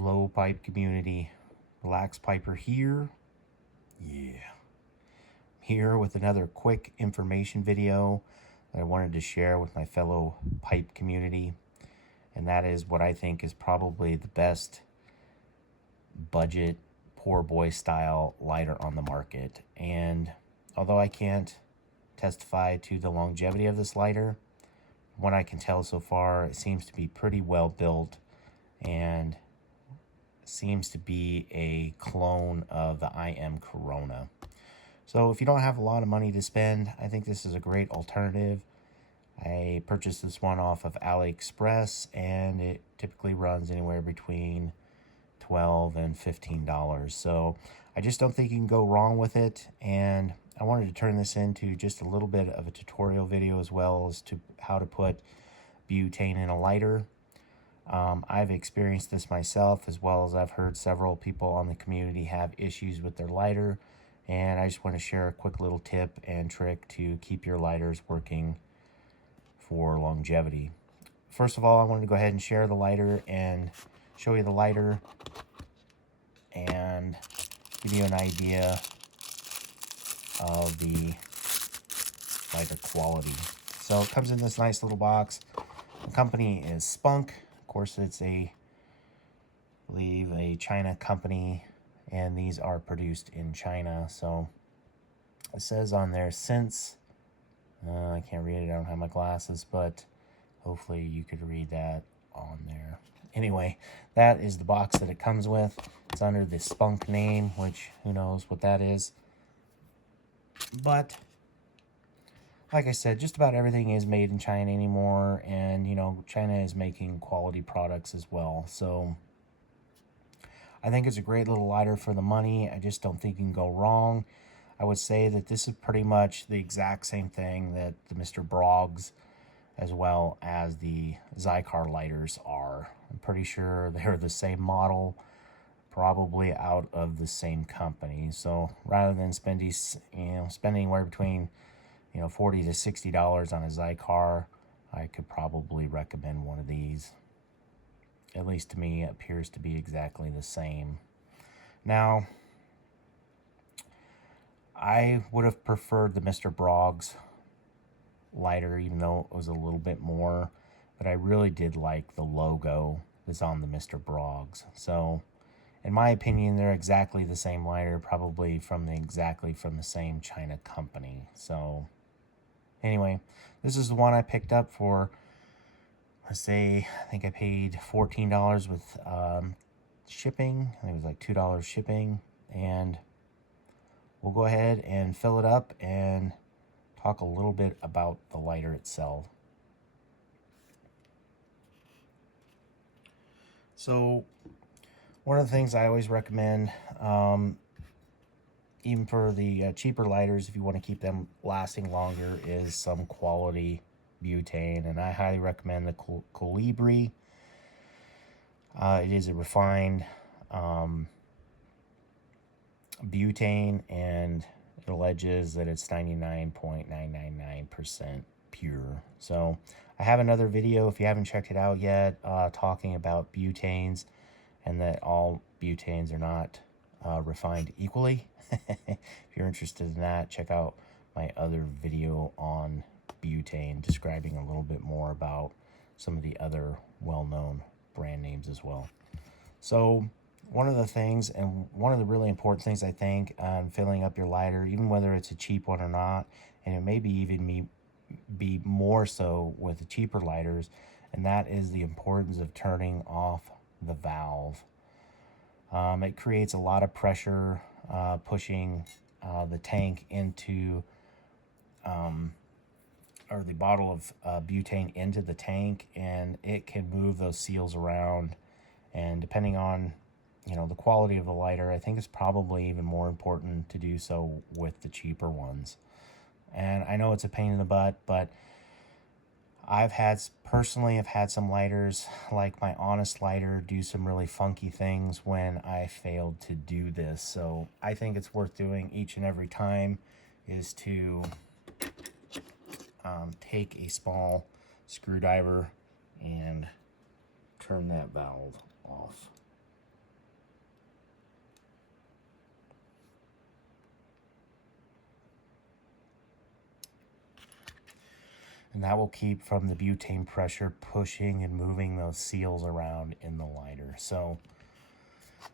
Low pipe community, Relax Piper here. Yeah. Here with another quick information video that I wanted to share with my fellow pipe community. And that is what I think is probably the best budget poor boy style lighter on the market. And although I can't testify to the longevity of this lighter, what I can tell so far, it seems to be pretty well built and seems to be a clone of the IM Corona. So if you don't have a lot of money to spend, I think this is a great alternative. I purchased this one off of AliExpress, and it typically runs anywhere between $12 and $15. So I just don't think you can go wrong with it. And I wanted to turn this into just a little bit of a tutorial video as well as to how to put butane in a lighter. I've experienced this myself, as well as I've heard several people on the community have issues with their lighter. And I just want to share a quick little tip and trick to keep your lighters working for longevity. First of all, I wanted to go ahead and share the lighter and show you the lighter and give you an idea of the lighter quality. So it comes in this nice little box. The company is Spunk. Of course, it's I believe a China company, and these are produced in China. So it says on there, since I can't read it, I don't have my glasses, but hopefully you could read that on there. Anyway, that is the box that it comes with. It's under the Spunk name, which who knows what that is. But like I said, just about everything is made in China anymore, and you know, China is making quality products as well. So I think it's a great little lighter for the money. I just don't think you can go wrong. I would say that this is pretty much the exact same thing that the Mr. Broggs as well as the Zycar lighters are. I'm pretty sure they're the same model, probably out of the same company. So rather than spending anywhere between $40 to $60 on a Zycar, I could probably recommend one of these. At least to me, it appears to be exactly the same. Now, I would have preferred the Mr. Broggs lighter, even though it was a little bit more, but I really did like the logo that's on the Mr. Broggs. So in my opinion, they're exactly the same lighter, probably from the same China company. So anyway, this is the one I picked up for, let's say, I think I paid $14 with shipping. I think it was like $2 shipping. And we'll go ahead and fill it up and talk a little bit about the lighter itself. So one of the things I always recommend, even for the cheaper lighters, if you want to keep them lasting longer, is some quality butane. And I highly recommend the Colibri. It is a refined butane, and it alleges that it's 99.999% pure. So I have another video, if you haven't checked it out yet, talking about butanes and that all butanes are not refined equally. If you're interested in that, check out my other video on butane, describing a little bit more about some of the other well-known brand names as well. So one of the things, and one of the really important things I think on filling up your lighter, even whether it's a cheap one or not, and it may be even be more so with the cheaper lighters, and that is the importance of turning off the valve. It creates a lot of pressure, pushing the tank into, or the bottle of butane into the tank, and it can move those seals around. And depending on the quality of the lighter, I think it's probably even more important to do so with the cheaper ones. And I know it's a pain in the butt, but I've had some lighters, like my Honest lighter, do some really funky things when I failed to do this. So I think it's worth doing each and every time, is to take a small screwdriver and turn that valve off. And that will keep from the butane pressure pushing and moving those seals around in the lighter. So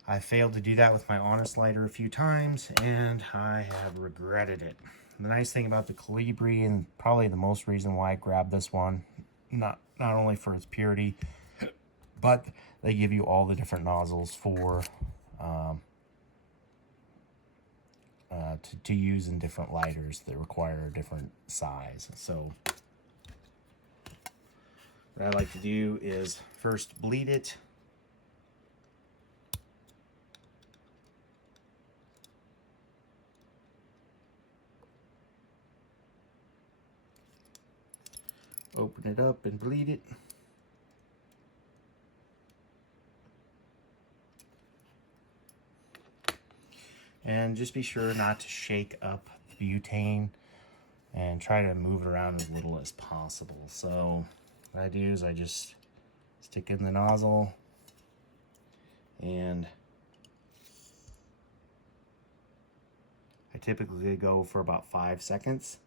I failed to do that with my Honest lighter a few times, and I have regretted it. The nice thing about the Colibri, and probably the most reason why I grabbed this one, not only for its purity, but they give you all the different nozzles for to use in different lighters that require a different size. So what I like to do is first bleed it. Open it up and bleed it. And just be sure not to shake up the butane, and try to move it around as little as possible. So what I do is I just stick in the nozzle, and I typically go for about 5 seconds.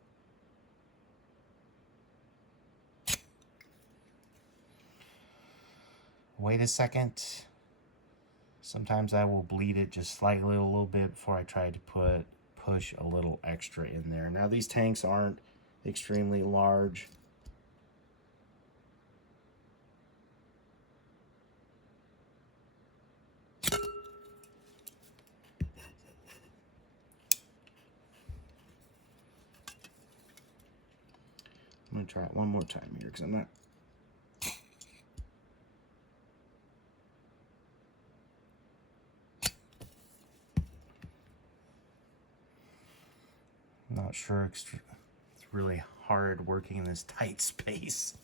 Wait a second. Sometimes I will bleed it just slightly a little bit before I try to push a little extra in there. Now these tanks aren't extremely large. I'm gonna try it one more time here because I'm not. Not sure. It's really hard working in this tight space.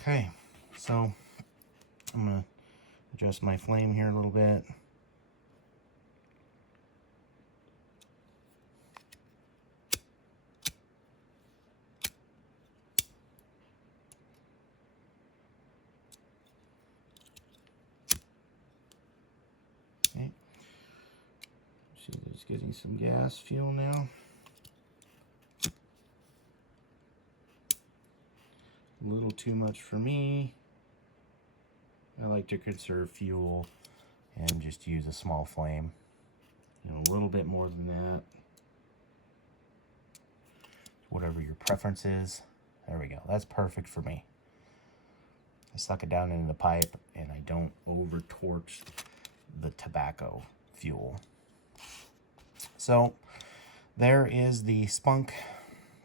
Okay, so I'm gonna adjust my flame here a little bit. Okay, see, it's getting some gas fuel now. A little too much for me. I like to conserve fuel and just use a small flame. You know, a little bit more than that. Whatever your preference is. There we go. That's perfect for me. I suck it down into the pipe and I don't over torch the tobacco fuel. So there is the Spunk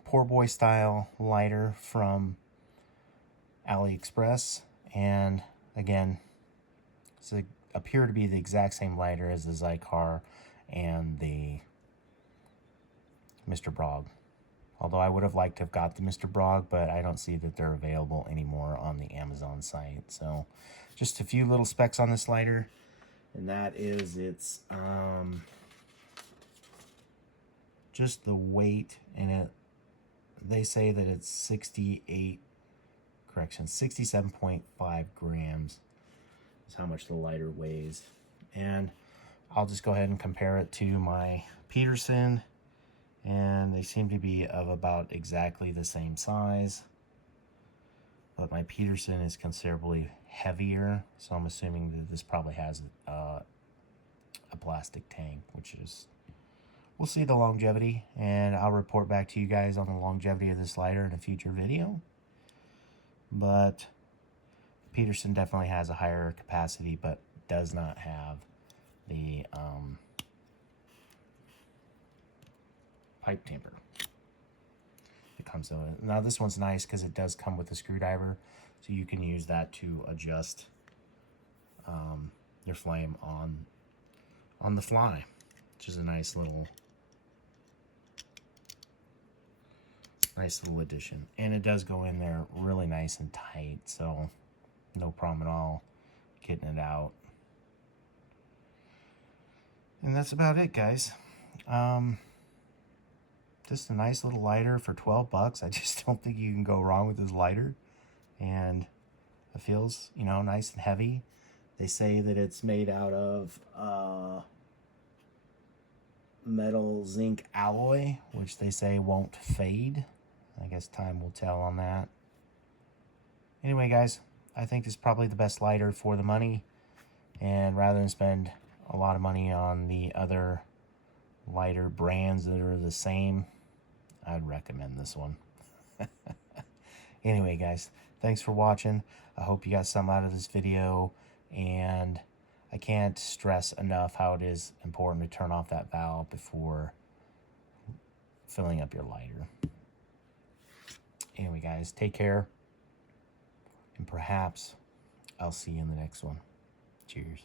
Poor Boy style lighter from AliExpress, and again, it's appear to be the exact same lighter as the Zycar and the Mr. Brog. Although I would have liked to have got the Mr. Brog, but I don't see that they're available anymore on the Amazon site. So just a few little specs on this lighter, and that is its just the weight in it. They say that it's 67.5 grams is how much the lighter weighs. And I'll just go ahead and compare it to my Peterson, and they seem to be of about exactly the same size, but my Peterson is considerably heavier, so I'm assuming that this probably has a plastic tank, which is, we'll see the longevity, and I'll report back to you guys on the longevity of this lighter in a future video. But Peterson definitely has a higher capacity, but does not have the pipe tamper that comes with it. Now this one's nice because it does come with a screwdriver, so you can use that to adjust your flame on the fly, which is a nice little addition. And it does go in there really nice and tight, so no problem at all getting it out. And that's about it, guys. Just a nice little lighter for 12 bucks. I just don't think you can go wrong with this lighter. And It feels, you know, nice and heavy. They say that it's made out of metal zinc alloy, which they say won't fade. I guess time will tell on that. Anyway, guys, I think this is probably the best lighter for the money. And rather than spend a lot of money on the other lighter brands that are the same, I'd recommend this one. Anyway, guys, thanks for watching. I hope you got something out of this video, and I can't stress enough how it is important to turn off that valve before filling up your lighter. Anyway, guys, take care, and perhaps I'll see you in the next one. Cheers.